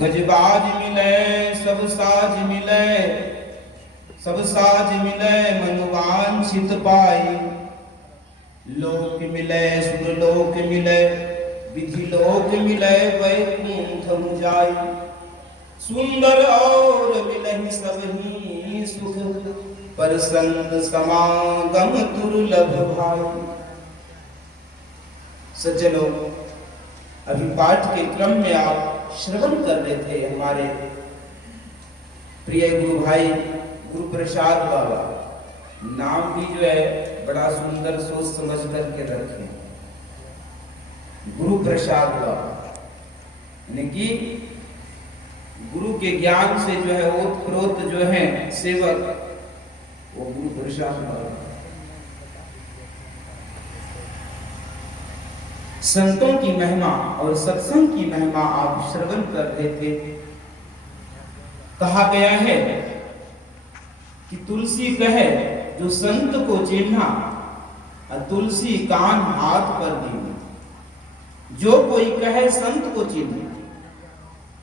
गजबाज मिले सब साज मिले मनोवांछित पाई। लोक मिले सुरलोक मिले विधि लोक मिले वैकुंठ जाई। सुंदर और मिलहि सब ही सुख पर संत समागम दुर्लभ भाई। सज्जनों, अभी पाठ के क्रम में आप श्रवण कर रहे थे हमारे प्रिय गुरु भाई गुरु प्रसाद बाबा। नाम भी जो है बड़ा सुंदर सोच समझ करके रखे, गुरु प्रसाद बाबा, यानी कि गुरु के ज्ञान से जो है ओतप्रोत जो है सेवक, वो गुरु प्रसाद बाबा। संतों की महिमा और सत्संग की महिमा आप श्रवण कर रहे थे। कहा गया है कि तुलसी कहे जो संत को चिन्हा, तुलसी कान हाथ पर दीना। जो कोई कहे संत को चिन्हा,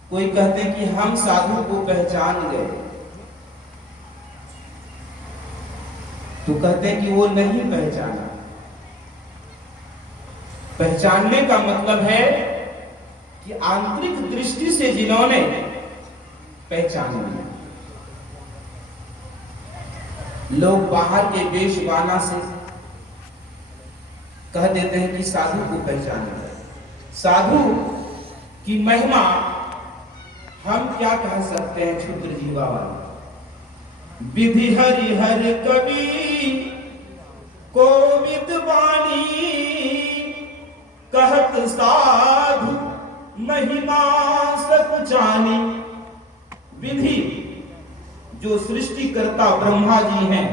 कोई कहते कि हम साधु को पहचान गए, तो कहते कि वो नहीं पहचाना। पहचानने का मतलब है कि आंतरिक दृष्टि से जिन्होंने पहचान लिया। लोग बाहर के वेशवाना से कह देते हैं कि साधु को पहचान लिया। साधु की महिमा हम क्या कह सकते हैं क्षुद्र जीवा वाले। विधि हरि हर कवि को विद्वानी, कहत साधु महिमा सब जानी। विधि जो सृष्टिकर्ता ब्रह्मा जी हैं,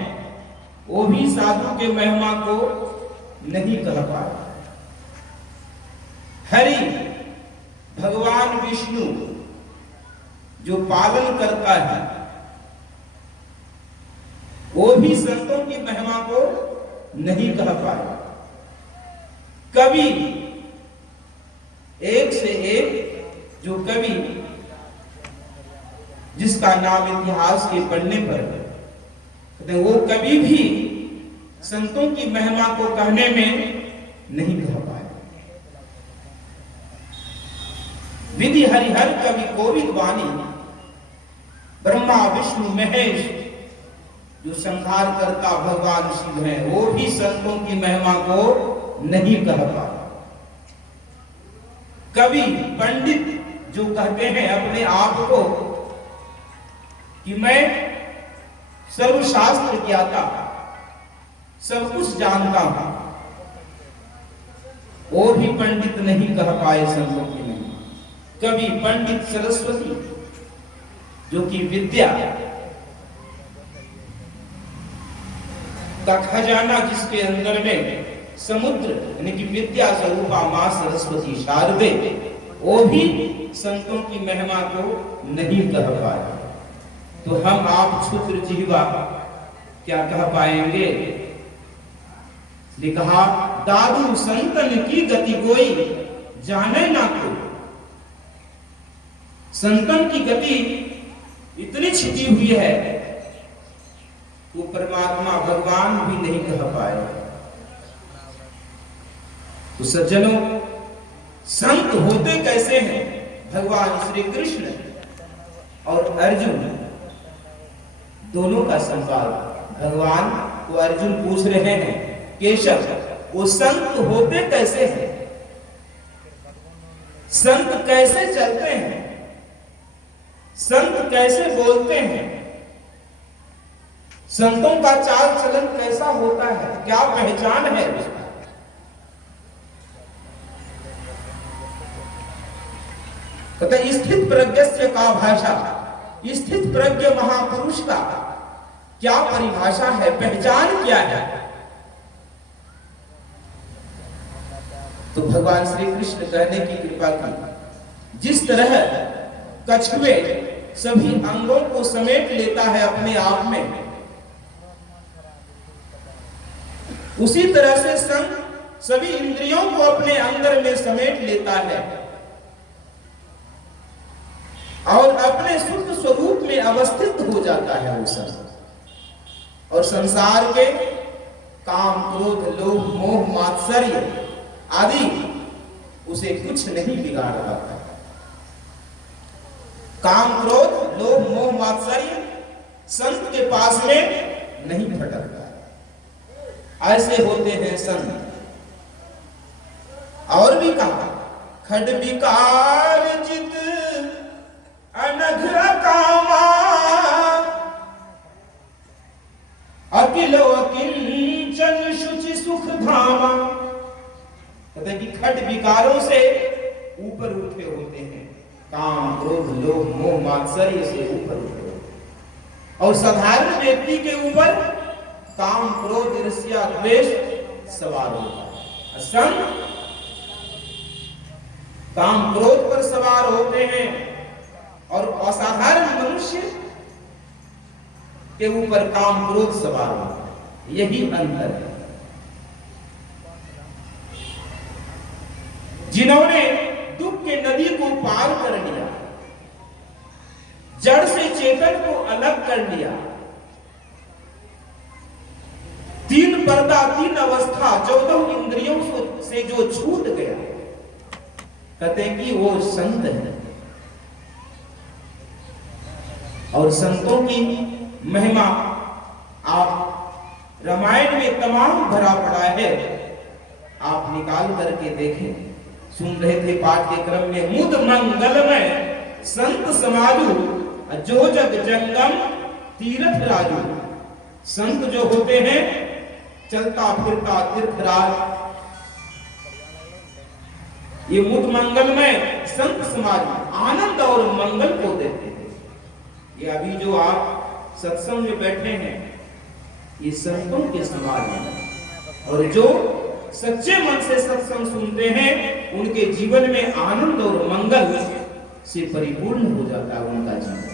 वो भी साधु के महिमा को नहीं कह पाए। हरि भगवान विष्णु जो पालन करता है, वो भी संतों की महिमा को नहीं कह पाए। कवि एक से एक जो कवि जिसका नाम इतिहास के पन्ने पर, वो कवि भी संतों की महिमा को कहने में नहीं कह पाए। विधि हरिहर कवि कोविद वाणी, ब्रह्मा विष्णु महेश जो संहार करता भगवान शिव हैं, वो भी संतों की महिमा को नहीं कह पाए। कवि पंडित जो कहते हैं अपने आप को कि मैं सर्वशास्त्र ज्ञाता, सब कुछ जानता हूं, वो भी पंडित नहीं कह पाए संतों की महिमा। कवि पंडित सरस्वती जो कि विद्या का खजाना, जिसके अंदर में समुद्र यानी कि विद्या स्वरूपा मां सरस्वती शारदे, वो भी संतों की महिमा को नहीं कह पाए। तो हम आप क्षुद्र जीवा क्या कह पाएंगे। लिखा दादू संतन की गति कोई जाने ना कोई। संतन की गति इतनी छिपी हुई है, वो परमात्मा भगवान भी नहीं कह पाए। तो सज्जनों, संत होते कैसे हैं? भगवान श्री कृष्ण और अर्जुन दोनों का संवाद। भगवान को अर्जुन पूछ रहे हैं, केशव वो संत होते कैसे हैं? संत कैसे चलते हैं? संत कैसे बोलते हैं? संतों का चाल चलन कैसा होता है? क्या पहचान है उसका? स्थित प्रज्ञस्य का भाषा, स्थित प्रज्ञ महापुरुष का क्या परिभाषा है, पहचान क्या है? तो भगवान श्री कृष्ण कहने की कृपा की, जिस तरह कछुए सभी अंगों को समेट लेता है अपने आप में, उसी तरह से संत सभी इंद्रियों को अपने अंदर में समेट लेता है। और अपने शुद्ध स्वरूप में अवस्थित हो जाता है वो सब। और संसार के काम, क्रोध, लोभ, मोह, मात्सर्य आदि उसे कुछ नहीं बिगाड़ पाता। काम, क्रोध, लोभ, मोह, मात्सर्य संत के पास में नहीं भटकता। ऐसे होते हैं संत। और भी कहा, खड विकार जित अनघ कामा, अकिलो अकिंचन शुचि सुख धामा। कहते हैं कि खड विकारों से ऊपर उठे होते हैं, काम, क्रोध, लोभ, मोह, मात्सर्य से ऊपर उठे होते हैं। और साधारण व्यक्ति के ऊपर काम, क्रोध, ईर्ष्या, द्वेष सवार होता है। संत काम, क्रोध पर सवार होते हैं और असाधारण मनुष्य के ऊपर काम, क्रोध सवार होता है। यही अंतर है। जिन्होंने दुख के नदी को पार कर लिया, जड़ से चेतन को अलग कर लिया, तीन पर्दा, तीन अवस्था, 14 इंद्रियों से जो छूट गया, कहते हैं कि वो संत है। और संतों की महिमा आप रामायण में तमाम भरा पड़ा है, आप निकाल करके देखें। सुन रहे थे पाठ के क्रम में, मुद मंगलमय संत समाजु, जो जग जंगम तीर्थ राजू। संत जो होते हैं चलता फिरता तीर्थराज, ये मुद मंगलमय संत समाज आनंद और मंगल को देते हैं। ये अभी जो आप सत्संग में बैठे हैं, ये संतों के समाज है। और जो सच्चे मन से सत्संग सुनते हैं, उनके जीवन में आनंद और मंगल से परिपूर्ण हो जाता है उनका जीवन।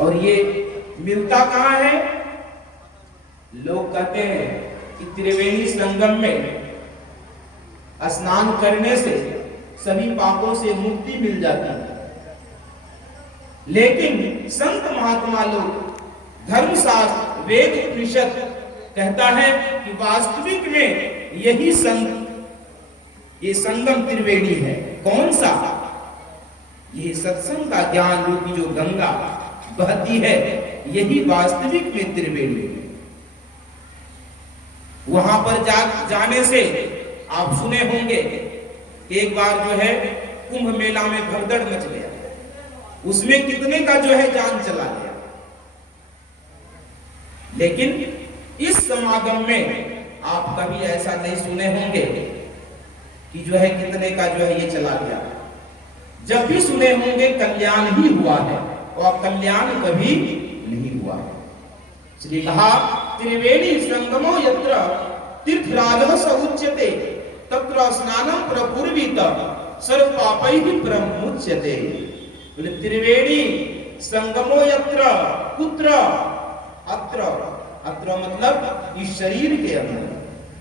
और ये मिलता कहां है? लोग कहते हैं कि त्रिवेणी संगम में स्नान करने से सभी पापों से मुक्ति मिल जाती है। लेकिन संत महात्मा लोग, धर्मशास्त्र, वेद, उपनिषद कहता है कि वास्तविक में यही ये संगम त्रिवेणी है। कौन सा? ये सत्संग का ज्ञान रूपी जो गंगा बहती है, यही वास्तविक में त्रिवेणी है। वहां पर जाने से आप सुने होंगे कि एक बार जो है कुंभ मेला में भगदड़ मच गया, उसमें कितने का जो है जान चला गया। लेकिन इस समागम में आप कभी ऐसा नहीं सुने होंगे कि जो है कितने का जो है ये चला गया। जब भी सुने होंगे कल्याण ही हुआ है, और कल्याण कभी नहीं हुआ है। इसलिए कहा, त्रिवेणी संगमो यत्र तीर्थराजः स उच्यते, तत्र स्नानं प्रपूर्वीत सर्व पापैः प्रमुच्यते। बोले त्रिवेणी संगमो यत्र, कुत्र? अत्र। अत्र मतलब इस शरीर के अंदर,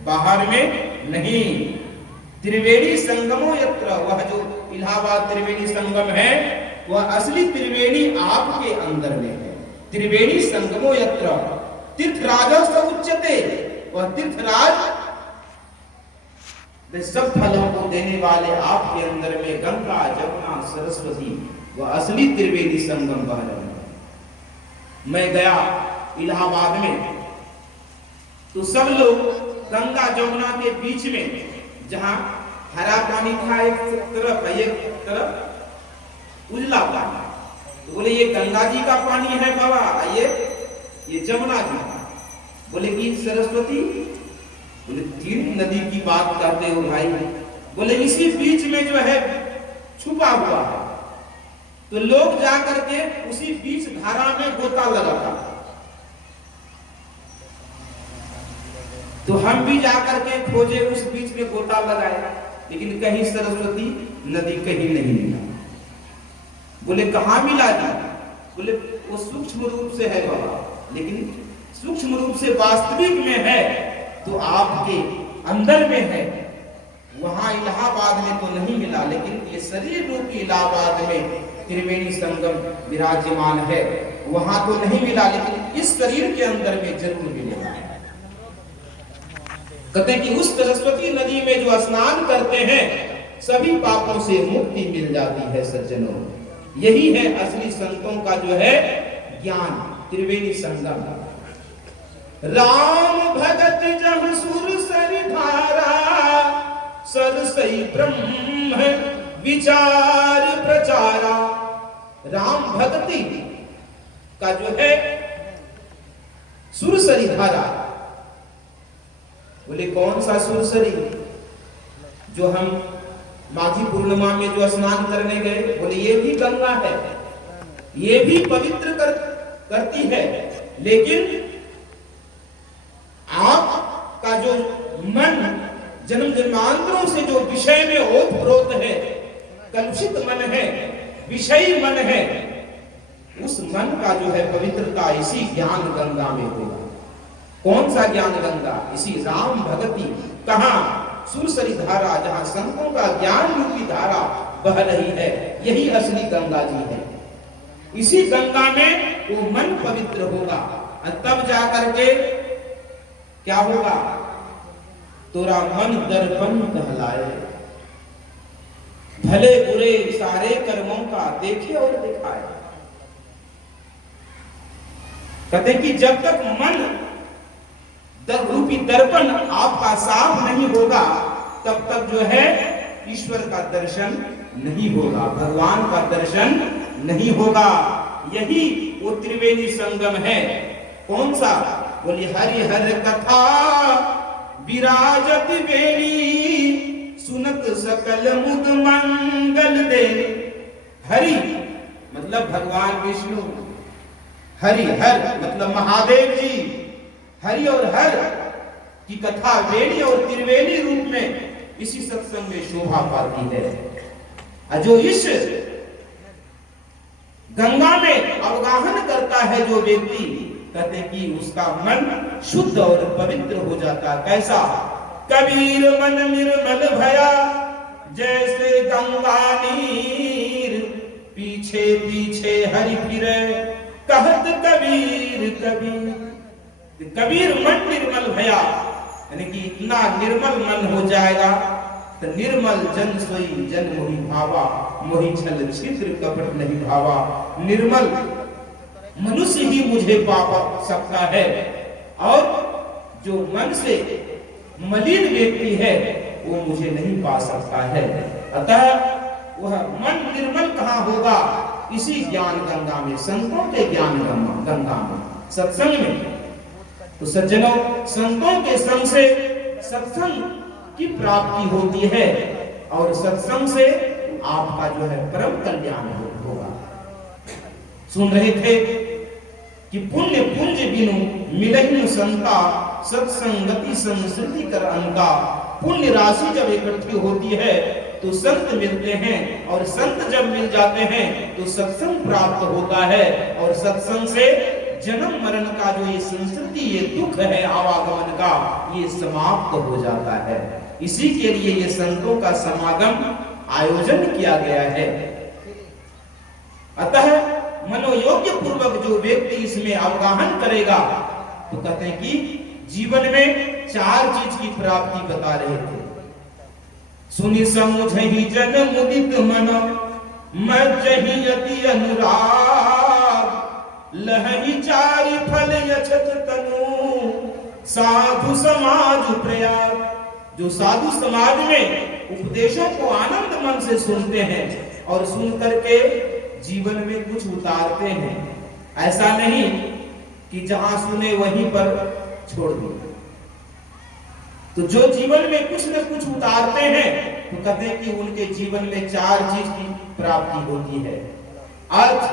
बाहर में नहीं। त्रिवेणी संगमो यत्र, वह जो इलाहाबाद त्रिवेणी संगम है, वह असली त्रिवेणी आपके अंदर में है। त्रिवेणी संगमो यत्र तीर्थराजः स उच्यते, वह तीर्थराज वे सब फलों को देने वाले आपके अंदर में गंगा, जमुना, सरस्वती, वह असली त्रिवेणी संगम बह रहे हैं। मैं गया इलाहाबाद में, तो सब लोग गंगा जमुना के बीच में, जहां हरा पानी था एक तरफ, एक तरफ उजला पानी, तो बोले ये गंगा जी का पानी है बाबा, ये जमुना जी। बोले कि सरस्वती? बोले तीन नदी की बात करते हो भाई। बोले इसी बीच में जो है छुपा हुआ है, तो लोग जा करके उसी बीच धारा में गोता लगाता, तो हम भी जाकर के खोजे, उस बीच में गोता लगाए, लेकिन कहीं सरस्वती नदी कहीं नहीं मिला। बोले कहां मिला जी? बोले वो सूक्ष्म रूप से है बाबा, लेकिन सूक्ष्म रूप से वास्तविक में है तो आपके अंदर में है। वहां इलाहाबाद में तो नहीं मिला, लेकिन ये शरीर रूपी इलाहाबाद में त्रिवेणी संगम विराजमान है। वहां तो नहीं मिला, लेकिन इस शरीर के अंदर में जरूर मिलेगा। कहते हैं कि उस सरस्वती नदी में जो स्नान करते हैं सभी पापों से मुक्ति मिल जाती है सज्जनों। यही है असली संतों का जो है ज्ञान, त्रिवेणी संगम। राम भगत जब सुर सरि धारा, सरसई ब्रह्म विचार प्रचारा। राम भक्ति का जो है सुरसरी धारा, बोले कौन सा सुरसरी? जो हम माघी पूर्णिमा में जो स्नान करने गए, बोले ये भी गंगा है, ये भी पवित्र करती है। लेकिन आपका जो मन जन्म जन्मांतरों से जो विषय में ओत-प्रोत है, कलुषित मन है, विषयी मन है, उस मन का जो है पवित्रता इसी ज्ञान गंगा में होगा। कौन सा ज्ञान गंगा? इसी राम भगति। कहां? सुरसरी धारा, जहां संतों का ज्ञान रूपी धारा बह रही है, यही असली गंगा जी है। इसी गंगा में वो मन पवित्र होगा और तब जाकर के क्या होगा? तोरा मन दर्पण कहलाए, भले बुरे सारे कर्मों का देखे और दिखाए। कहते कि जब तक मन रूपी दर्पण आपका साफ नहीं होगा, तब तक जो है ईश्वर का दर्शन नहीं होगा, भगवान का दर्शन नहीं होगा। यही वो त्रिवेणी संगम है। कौन सा? बोली हरिहर कथा विराजत वेणी, सुनत सकल मुद मंगल दे। हरि मतलब भगवान विष्णु, हरि हर मतलब महादेव जी। हरि और हर की कथा वेणी और त्रिवेणी रूप में इसी सत्संग में शोभा पाती है। जो इस गंगा में अवगाहन करता है जो व्यक्ति, कहते कि उसका मन शुद्ध और पवित्र हो जाता। कैसा? कबीर मन निर्मल भया, जैसे गंगा नीर, पीछे पीछे हरि फिरे, कहत कबीर कबीर। कबीर मन निर्मल भया, यानी कि इतना निर्मल मन हो जाएगा तो निर्मल जन सोई जन मोहि भावा, मोहि छल छिद्र कपट नहीं भावा। निर्मल मनुष्य ही मुझे पा सकता है, और जो मन से मलिन व्यक्ति है वो मुझे नहीं पा सकता है। अतः वह मन निर्मल कहाँ होगा? इसी ज्ञान गंगा में, संतों के ज्ञान गंगा में, सत्संग में। तो सज्जनों, संतों के संग से सत्संग की प्राप्ति होती है, और सत्संग से आपका जो है परम कल्याण होगा। सुन रहे थे कि पुण्य पुंज बिनु मिलहिं संता, सत्संगति संस्कृति कर अंता। पुण्य राशि जब इकट्ठी होती है तो संत मिलते हैं, और संत जब मिल जाते हैं तो सत्संग प्राप्त होता है, और सत्संग से जन्म मरण का जो ये संस्कृति, ये दुख है आवागमन का, ये समाप्त हो जाता है। इसी के लिए ये संतों का समागम आयोजन किया गया है। अतः मनोयोग्य पूर्वक जो व्यक्ति इसमें अवगाहन करेगा, तो कहते हैं कि जीवन में 4 चीज की प्राप्ति बता रहे थे। सुनि समुझहि जन मुदित मन, मज्जहि अति अनुराग, लहहि 4 फल यछत तनु, साधु समाज प्रयाग। जो साधु समाज में उपदेशों को आनंद मन से सुनते हैं और सुन करके जीवन में कुछ उतारते हैं, ऐसा नहीं कि जहां सुने वहीं पर छोड़ दो। तो जो जीवन में कुछ न कुछ उतारते हैं, तो कहते हैं कि उनके जीवन में 4 चीज की प्राप्ति होती है। अर्थ,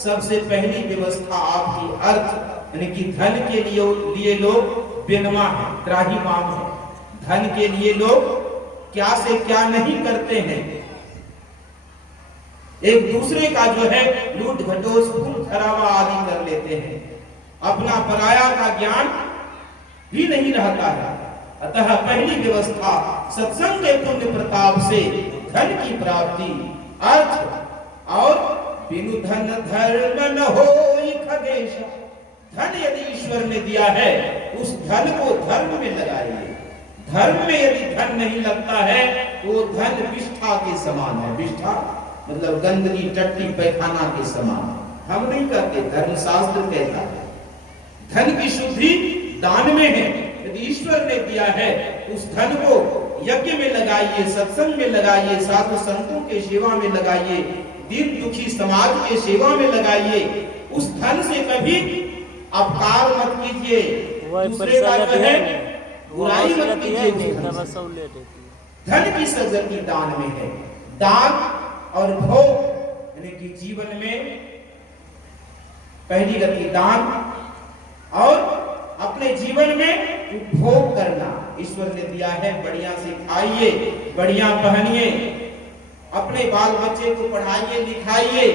सबसे पहली व्यवस्था आपकी अर्थ, यानी कि धन के लिए लोग बेनमा है, त्राहिमाम है। धन के लिए लोग क्या से क्या नहीं करते हैं, एक दूसरे का जो है लूट घटोस खून खराबा आदि कर लेते हैं, अपना पराया का ज्ञान भी नहीं रहता है। अतः पहली व्यवस्था सत्संग के पुण्य प्रताप से धन की प्राप्ति, अर्थ और बिनु धन धर्म न होई खगेश। धन यदि ईश्वर ने दिया है उस धन को धर्म में लगाइए। धर्म में यदि धन नहीं लगता है तो धन विष्ठा के समान है। विष्ठा मतलब गंदगी, टट्टी, पैखाना के समान। हम नहीं कहते, धर्मशास्त्र कहता है धन की शुद्धि दान में है। यदि ईश्वर ने दिया है उस धन को यज्ञ में लगाइए, सत्संग में लगाइए, साधु संतों के सेवा में लगाइए, दीन दुखी समाज के सेवा में लगाइए। उस धन से कभी अपकार मत कीजिए, दूसरे का जो है बुराई मत कीजिए। धन की सद्गति दान में है। दान और भोग यानी कि जीवन में पहली गति दान और अपने जीवन में उपभोग करना। ईश्वर ने दिया है, बढ़िया से खाइए, बढ़िया पहनिए, अपने बाल बच्चे को पढ़ाइए लिखाइए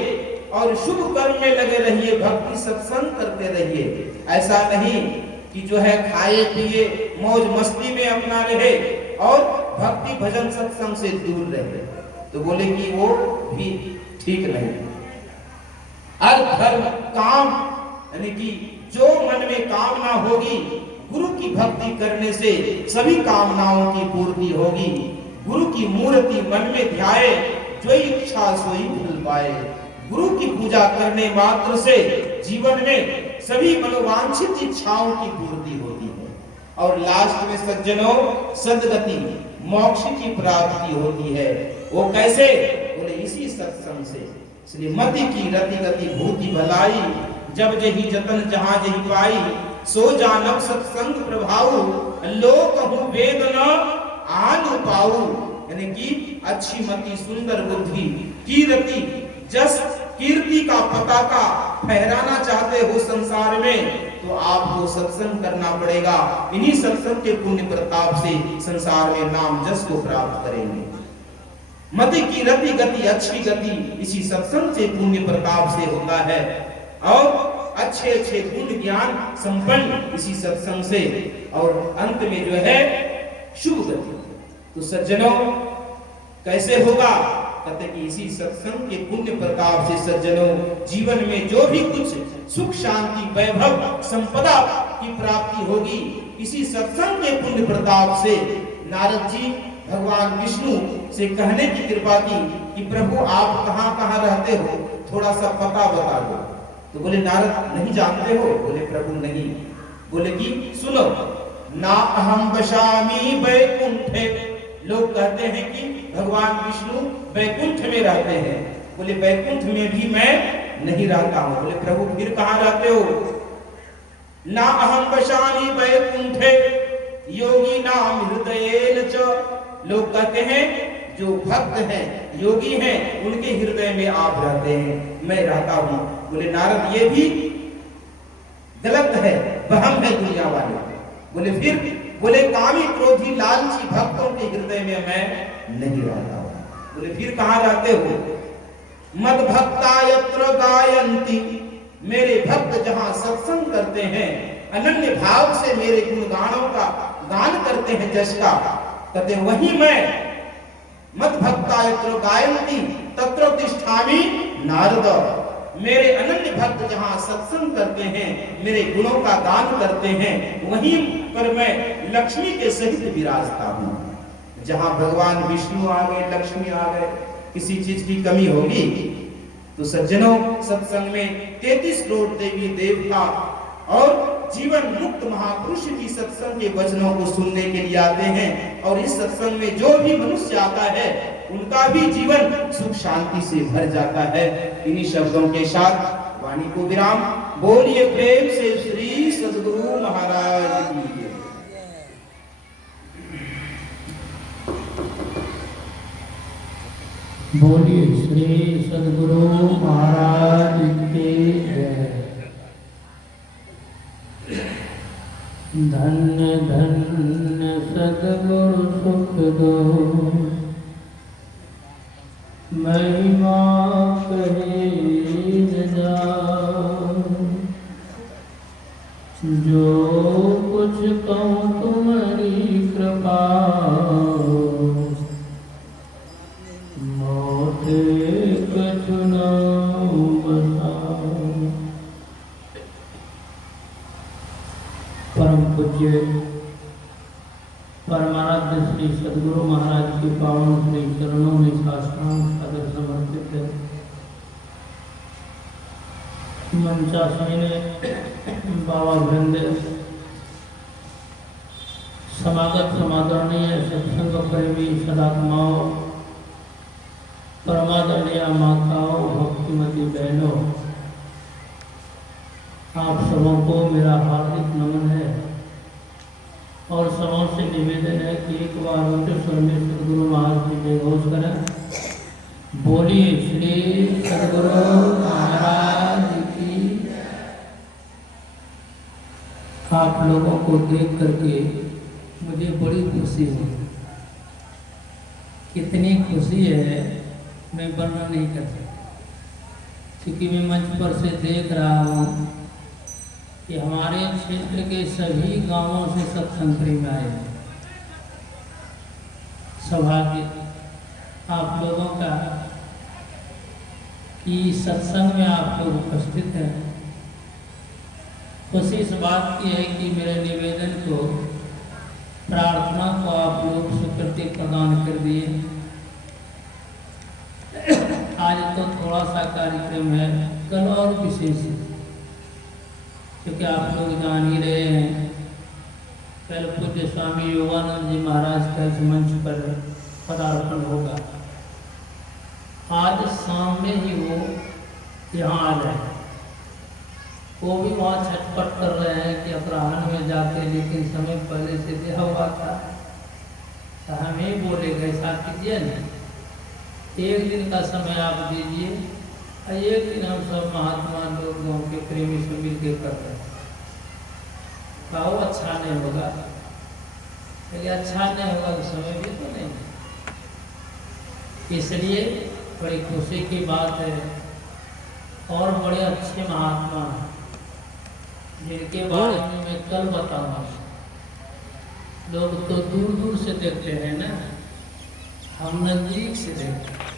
और शुभ कर्म में लगे रहिए, भक्ति सत्संग करते रहिए। ऐसा नहीं कि जो है खाए पिए मौज मस्ती में अपना रहे और भक्ति भजन सत्संग से दूर रहे, तो बोले कि वो भी ठीक नहीं। अर्थ धर्म काम यानी कि जो मन में कामना होगी, गुरु की भक्ति करने से सभी कामनाओं की पूर्ति होगी। गुरु की मूर्ति मन में ध्याए, जो इच्छा सोई फल पाए। गुरु की पूजा करने मात्र से जीवन में सभी मनोवांछित इच्छाओं की पूर्ति होती है और लास्ट में सज्जनों सद्गति मोक्ष की प्राप्ति होती है। वो कैसे? बोले इसी सत्संग से। इसलिए मति की रति गति भूति भलाई, जब जही जतन जहां जही पाई, सो जानब सत्संग प्रभाव, लोक कहूं वेद न आनु पाऊ। यानी कि अच्छी मति, सुंदर बुद्धि, कीर्ति, जस कीर्ति का पताका फहराना चाहते हो संसार में, तो आपको सत्संग करना पड़ेगा। इन्हीं सत्संग के पुण्य प्रताप से संसार में नाम जस को प्राप्त करेंगे। मति की रति गति, अच्छी गति इसी सत्संग से पुण्य प्रताप से होता है और अच्छे अच्छे गुण ज्ञान संपन्न इसी सत्संग से, और अंत में जो है शुभ गति। तो सज्जनों कैसे होगा? कहते कि इसी सत्संग के पुण्य प्रताप से सज्जनों जीवन में जो भी कुछ सुख शांति वैभव संपदा की प्राप्ति होगी, इसी सत्संग के पुण्य प्रताप से। नारद जी भगवान विष्णु से कहने की कृपा की कि प्रभु आप कहाँ कहाँ रहते हो, थोड़ा सा पता बता दो। तो बोले नारद नहीं जानते हो? बोले प्रभु नहीं। बोले कि सुनो, ना अहम वशामि वैकुंठे। लोग कहते हैं कि भगवान विष्णु वैकुंठ में रहते हैं। बोले वैकुंठ में भी मैं नहीं रहता हूं। बोले प्रभु फिर कहां रहते हो? ना अहम वशामि वैकुंठे योगी नाम हृदयेन च। लोग कहते हैं जो भक्त हैं, योगी हैं, उनके हृदय में आप रहते हैं, मैं रहता हूं। बोले नारद ये भी गलत है, वहम है दुनिया वाले। बोले फिर? बोले कामी क्रोधी लालची भक्तों के हृदय में मैं नहीं रहता हूं। बोले फिर कहां रहते हो? मद भक्ता यत्र गायन्ति। मेरे भक्त जहां सत्संग करते हैं, अनन्य भाव से मेरे गुणगानों का गान करते हैं, जश का, कहते वहीं मैं। मद भक्ता यत्र गायन्ति तत्र तिष्ठामि नारद। मेरे अनन्य भक्त जहां सत्संग करते हैं, मेरे गुणों का गान करते हैं, वहीं पर मैं लक्ष्मी के सहित विराजता हूं। जहां भगवान विष्णु आ गए, लक्ष्मी आ गए, किसी चीज की कमी होगी? तो सज्जनों सत्संग में 33 करोड़ देवी देवता और जीवन मुक्त महापुरुष की सत्संग के वचनों को सुनने के लिए आते हैं, और इस सत्संग में जो भी मनुष्य आता है उनका भी जीवन सुख शांति से भर जाता है। इन्हीं शब्दों के साथ वाणी को विराम। बोलिए प्रेम से श्री सद्गुरु महाराज की। बोलिए श्री सद्गुरु महाराज की जय। धन्य धन्य सद्गुरु सुख दो, महिमा कहे न जाओ। जो कुछ कहूँ तुम्हारी कृपा, मोटे पूज्य परमाराध्य श्री सद्गुरु महाराज के पावन श्री चरणों में साष्टांग सादर समर्पित है। मंचासीन बाबा वृंद, समागत समादरणीय सत्संग प्रेमी सदात्माओं, परमादरणीय माताओं, भक्तिमती बहनों, आप सबों को मेरा हार्दिक नमन है और सबों से निवेदन है कि एक बार ऊंचे स्वर में सदगुरु महाराज की जय घोष करें। बोलिए श्री सदगुरु महाराज की। आप लोगों को देख करके मुझे बड़ी खुशी हुई। कितनी खुशी है मैं वर्णन नहीं कर सकता, क्योंकि मैं मंच पर से देख रहा हूँ कि हमारे क्षेत्र के सभी गांवों से सत्संग प्रेमी आए हैं। सौभाग्य आप लोगों का कि सत्संग में आप लोग उपस्थित हैं। खुशी इस बात की है कि मेरे निवेदन को, प्रार्थना को आप लोग स्वीकृति प्रदान कर दिए। आज तो थोड़ा सा कार्यक्रम है, कल और विशेष है, क्योंकि आप लोग जान ही रहे हैं कल पूज्य स्वामी योगानंद जी महाराज का इस मंच पर पदार्पण होगा। आज शाम में ही वो यहाँ आ जाए। वो भी वहाँ छटपट कर रहे हैं कि अपराह्न में जाते, लेकिन समय पहले से दिया हुआ था। तो हमें बोले गए साथ कीजिए नहीं, एक दिन का समय आप दीजिए, एक दिन हम सब महात्मा लोग गाँव के प्रेमी से मिल के कर रहे हैं। वो अच्छा नहीं होगा, लेकिन अच्छा नहीं होगा तो समय भी तो नहीं। इसलिए बड़ी खुशी की बात है और बड़े अच्छे महात्मा हैं जिनके बारे में मैं कल बताऊंगा। लोग तो दूर दूर से देखते हैं ना, हम नजदीक से देखते हैं।